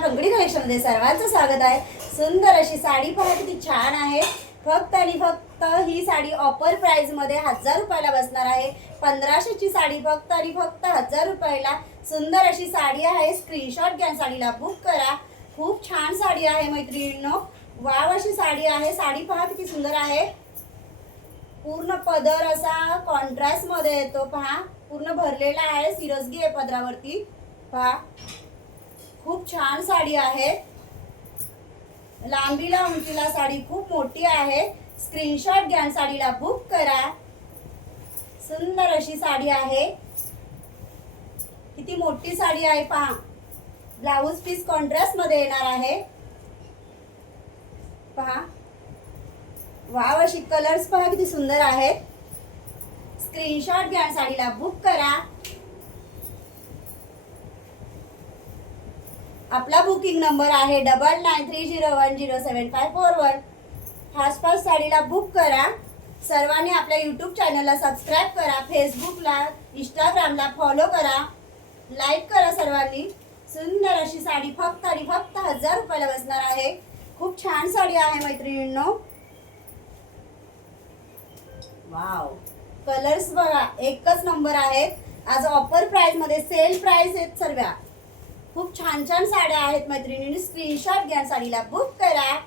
कंगडी collection मध्ये सर्वांचं स्वागत आहे। सुंदर अशी साडी पहा किती छान आहे। फक्त आणि फक्त ही साडी ऑफर प्राइस मध्ये 1000 रुपयाला बसणार आहे। 1500 ची साडी फक्त आणि फक्त 1000 रुपयाला सुंदर अशी साडी आहे। स्क्रीनशॉट घ्या, साडीला बुक करा। खूप छान साडी आहे मैत्रिणींनो, वाव अशी साडी आहे। साडी पहा किती सुंदर आहे। पूर्ण पदर असा कॉन्ट्रास्ट मध्ये येतो, पहा पूर्ण भरलेला आहे, सिरसगी आहे पदरावरती। पहा खूप छान साडी आहे। लांबीला उंचीला साडी खूप मोठी आहे। स्क्रीनशॉट घ्या, साडीला बुक करा। सुंदर अशी साडी आहे, किती मोठी साडी आहे पहा। ब्लाउज पीस कॉन्ट्रास्ट मध्ये येणार आहे। पहा वाव अशी कलर्स पहा किती सुंदर आहेत। स्क्रीनशॉट घ्या, साडीला बुक करा। आपला बुकिंग नंबर आहे 9930107541। फास्ट फास्ट साडीला बुक करा। सर्वांनी आपल्या यूट्यूब चॅनलला सबस्क्राइब करा, फेसबुकला इंस्टाग्रामला फॉलो करा, लाईक करा सर्वांनी। सुंदर अशी साडी फक्त आणि फक्त 1000 रुपयाला बसणार आहे। खूप छान साडी आहे मैत्रिणींनो, वाव कलर्स बघा एकच नंबर आहेत। आज ऑफर प्राइस मध्ये सेल प्राइस आहेत सर्व। खूप छान छान साड्या आहेत मैत्रिणींनी। स्क्रीनशॉट घ्या, साडीला बुक करा।